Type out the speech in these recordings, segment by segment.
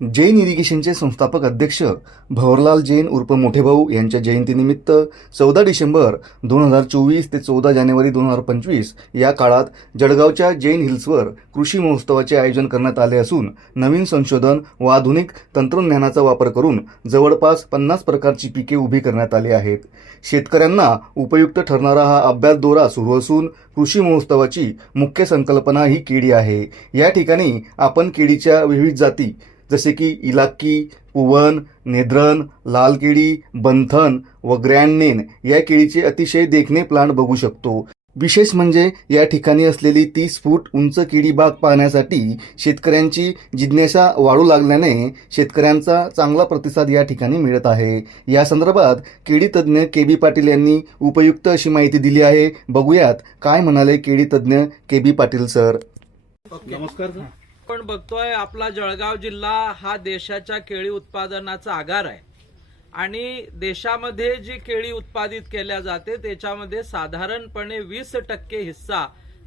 जैन इरिगेशनचे संस्थापक अध्यक्ष भवरलाल जैन उर्फ मोठे भाऊ यांच्या जयंतीनिमित्त चौदा डिसेंबर दोन हजार चोवीस ते चौदा जानेवारी दोन हजार पंचवीस या काळात जळगावच्या जैन हिल्सवर कृषी महोत्सवाचे आयोजन करण्यात आले असून नवीन संशोधन व आधुनिक तंत्रज्ञानाचा वापर करून जवळपास पन्नास प्रकारची पिके उभी करण्यात आली आहेत. शेतकऱ्यांना उपयुक्त ठरणारा हा अभ्यास दौरा सुरू असून कृषी महोत्सवाची मुख्य संकल्पना ही केळी आहे. या ठिकाणी आपण केळीच्या विविध जाती जसे की इलाक्की उवन नेद्रन लाल केळी बंथन व ग्रँडनेन या केळीचे अतिशय देखणे प्लांट बघू शकतो. विशेष म्हणजे या ठिकाणी असलेली तीस फूट उंच केळी बाग पाहण्यासाठी शेतकऱ्यांची जिज्ञासा वाढू लागल्याने शेतकऱ्यांचा चांगला प्रतिसाद या ठिकाणी मिळत आहे. या संदर्भात केळी तज्ज्ञ के बी पाटील यांनी उपयुक्त अशी माहिती दिली आहे. बघूयात काय म्हणाले केळी तज्ज्ञ के बी पाटील सर. नमस्कार आपण बघतोय आपला जळगाव जिल्हा हा देशाच्या केळी उत्पादनाचा आगार आहे. आणि देशामध्ये जी केळी उत्पादित केल्या जाते त्याच्यामध्ये साधारणपणे वीस टक्के हिस्सा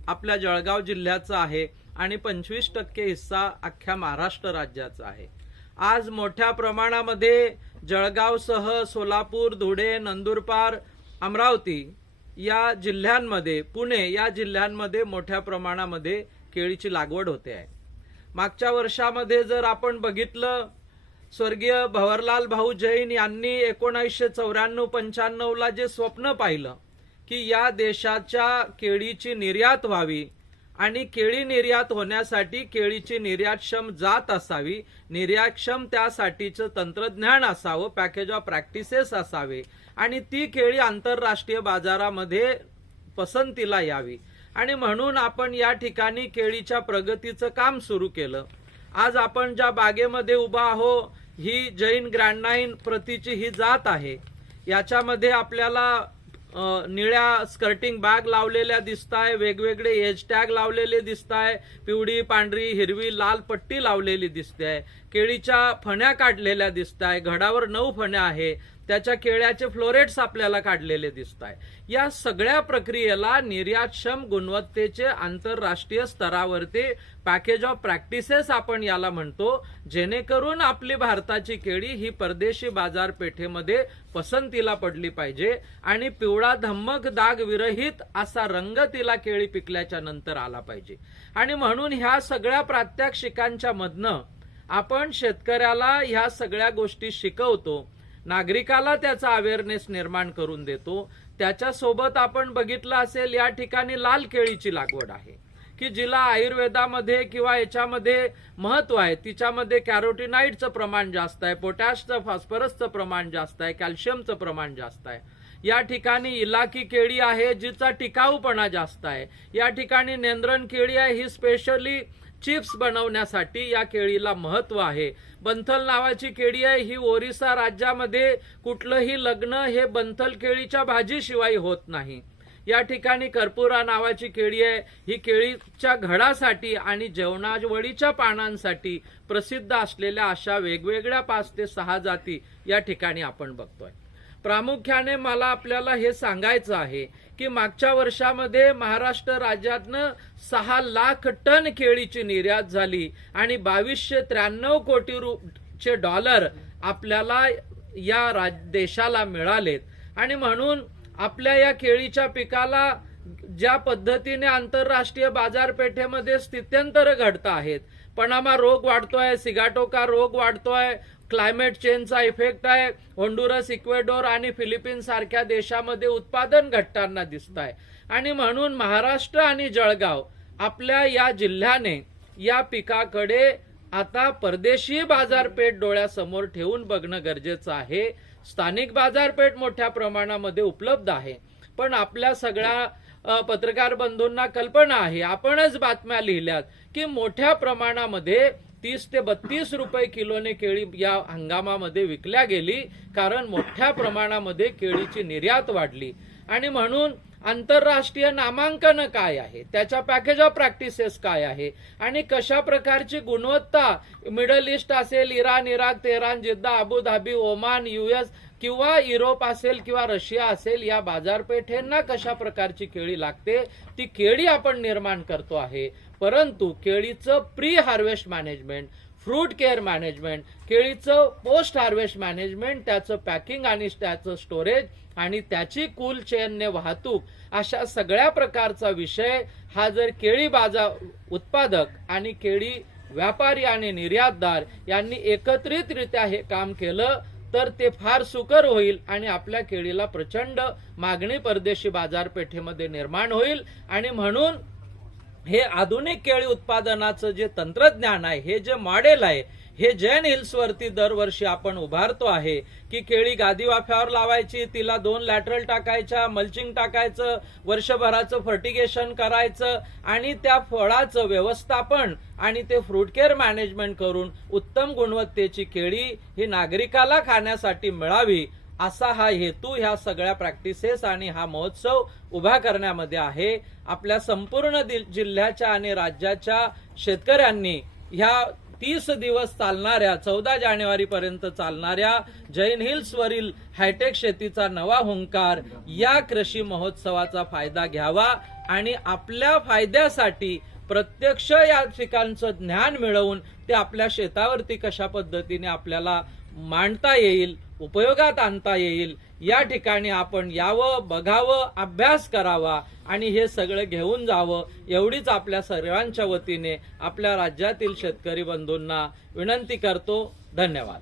आपल्या जळगाव जिल्ह्याचा आहे आणि पंचवीस टक्के हिस्सा अख्ख्या महाराष्ट्र राज्याचा आहे. आज मोठ्या प्रमाणामध्ये जळगावसह सोलापूर धुळे नंदुरबार अमरावती या जिल्ह्यांमध्ये पुणे या जिल्ह्यांमध्ये मोठ्या प्रमाणामध्ये केळीची लागवड होते आहे. मागच्या वर्षामध्ये जर आपण बघितलं स्वर्गीय भवरलाल भाऊ जैन यांनी एकोणीसशे चौऱ्याण्णव पंच्याण्णवला जे स्वप्न पाहिलं की या देशाच्या केळीची निर्यात व्हावी आणि केळी निर्यात होण्यासाठी केळीची निर्यातक्षम जात असावी निर्यातक्षम त्यासाठीचं तंत्रज्ञान असावं पॅकेज ऑफ प्रॅक्टिसेस असावे आणि ती केळी आंतरराष्ट्रीय बाजारामध्ये पसंतीला यावी. आणि म्हणून आपण या ठिकाणी केळीच्या प्रगतीचं काम सुरू केलं. आज आपण ज्या बागेमध्ये उभा आहो ही जैन ग्रँडनाईन प्रतीची ही जात आहे. याच्यामध्ये आपल्याला निळ्या स्कर्टिंग बॅग लावलेल्या दिसत आहे वेगवेगळे एज टॅग लावलेले दिसत आहे पिवळी पांढरी हिरवी लाल पट्टी लावलेली दिसते आहे केळीच्या फण्या काढलेल्या दिसत आहे घडावर नऊ फण्या आहे. त्याच्या केळ्याचे फ्लोरेट्स आपल्याला काढलेले दिसत आहे. या सगळ्या प्रक्रियेला निर्यातक्षम गुणवत्तेचे आंतरराष्ट्रीय स्तरावरती पॅकेज ऑफ प्रॅक्टिसेस आपण याला म्हणतो जेणेकरून आपली भारताची केळी ही परदेशी बाजारपेठेमध्ये पसंतीला पडली पाहिजे आणि पिवळा धम्मक दाग विरहित असा रंग तिला केळी पिकल्याच्या नंतर आला पाहिजे. आणि म्हणून ह्या सगळ्या प्रात्यक्षिकांच्या मधनं आपण शेतकऱ्याला ह्या सगळ्या गोष्टी शिकवतो नागरिकाला त्याचा अवेअरनेस निर्माण करून देतो. त्याच्यासोबत आपण बघितलं असेल या ठिकाणी लाल केळीची लागवड आहे. की जिला आयुर्वेदामध्ये किंवा याच्यामध्ये महत्त्व आहे. तिच्यामध्ये कॅरोटिनाइडचं प्रमाण जास्त आहे पोटॅशचं फॉस्फरसचं प्रमाण जास्त आहे कॅल्शियमचं प्रमाण जास्त आहे. या ठिकाणी इलाकी केळी आहे जिचा टिकाऊपणा जास्त आहे. या ठिकाणी नेंद्रन केळी आहे ही स्पेशली चिप्स बनवण्यासाठी या केळीला महत्त्व आहे. बंथल नावाची केळी आहे. ही ओरिसा राज्यामध्ये कुठलंही लग्न हे बंथल केळीच्या भाजीशिवाय होत नाही. या ठिकाणी कर्पुरा नावाची केळी आहे. ही केळीच्या घडासाठी आणि जेवणावळीच्या पानांसाठी प्रसिद्ध असलेल्या अशा वेगवेगळ्या पाच ते सहा जाती या ठिकाणी आपण बघतोय. प्रामुख्याने मला आपल्याला हे सांगायचं आहे. की मागच्या वर्षामध्ये महाराष्ट्र राज्यातनं सहा लाख टन केळीची निर्यात झाली आणि बावीसशे त्र्याण्णव कोटी रुपये डॉलर आपल्याला या राज देशाला मिळालेत. आणि म्हणून आपल्या या केळीच्या पिकाला ज्या पद्धतीने आंतरराष्ट्रीय बाजारपेठेमध्ये स्थित्यंतर घडत आहेत पनामा रोग वाढतोय सिगाटोका रोग वाढतोय क्लायमेट चेंजचा इफेक्ट आहे. होंडुरस इक्वेडोर आणि फिलिपिन्स सारख्या देशामध्ये उत्पादन घटताना दिसत आहे आणि म्हणून महाराष्ट्र आणि जळगाव आपल्या या जिल्ह्याने या पिकाकडे आता परदेशी बाजारपेठ डोळ्यासमोर ठेवून बघणं गरजेचं आहे. स्थानिक बाजारपेठ मोठ्या प्रमाणामध्ये उपलब्ध आहे. पण आपल्या सगळ्या पत्रकार बंधूंना कल्पना आहे. आपणच बातम्या लिहिल्यात की मोठ्या प्रमाणामध्ये तीस ते बत्तीस रुपये किलोने केळी या हंगामामध्ये विकल्या गेली कारण मोठ्या प्रमाणामध्ये केळीची निर्यात वाढली. आणि म्हणून आंतरराष्ट्रीय नामांकन काय आहे? त्याच्या पॅकेज ऑफ प्रॅक्टिसेस काय आहे? आणि कशा प्रकारची गुणवत्ता मिडल ईस्ट असेल Iran Iraq Tehran Jeddah Abu Dhabi Oman US किंवा युरोप असेल किंवा रशिया असेल या बाजारपेठेंना कशा प्रकारची केळी लागते? ती केळी आपण निर्माण करतो आहे. परंतु केळीचं pre harvest management fruit care management केळीचं post harvest management त्याचं पॅकिंग आणि त्याचं स्टोरेज आणि त्याची कूल चेनने वाहतूक अशा सगळ्या प्रकारचा विषय हा जर केळी बाजार उत्पादक आणि केळी व्यापारी आणि निर्यातदार यांनी एकत्रितरित्या हे काम केलं तर ते फार सुकर होईल आणि आपल्या केळीला प्रचंड मागणी परदेशी बाजारपेठेमध्ये निर्माण होईल. आणि म्हणून हे आधुनिक केळी उत्पादनाचं जे तंत्रज्ञान आहे हे जे मॉडेल आहे हे जैन हिल्स वरती दरवर्षी आपण उभारतो आहे की केळी गादी वाफ्यावर लावायची तिला दोन लॅटरल टाकायच्या मल्चिंग टाकायचं वर्षभराचं फर्टिगेशन करायचं आणि त्या फळाचं व्यवस्थापन आणि ते फ्रूट केअर मॅनेजमेंट करून उत्तम गुणवत्तेची केळी ही नागरिकाला खाण्यासाठी मिळावी असा हा हेतू ह्या सगळ्या प्रॅक्टिसेस आणि हा महोत्सव उभा करण्यामध्ये आहे. आपल्या संपूर्ण दि- जिल्ह्याच्या आणि राज्याच्या शेतकऱ्यांनी ह्या तीस दिवस चालणाऱ्या चौदा जानेवारी पर्यंत चालणाऱ्या जैन हिल्स वरील हायटेक शेतीचा नवा हुंकार या कृषी महोत्सवाचा फायदा घ्यावा आणि आपल्या फायद्यासाठी प्रत्यक्ष या ठिकाणचं ज्ञान मिळवून ते आपल्या शेतावरती कशा पद्धतीने आपल्याला मांडता येईल उपयोगात आणता येईल. या ठिकाणी आपण यावं बघावं अभ्यास करावा आणि हे सगळं घेऊन जावं एवढीच आपल्या सर्वांच्या वतीने आपल्या राज्यातील शेतकरी बंधूंना विनंती करतो. धन्यवाद.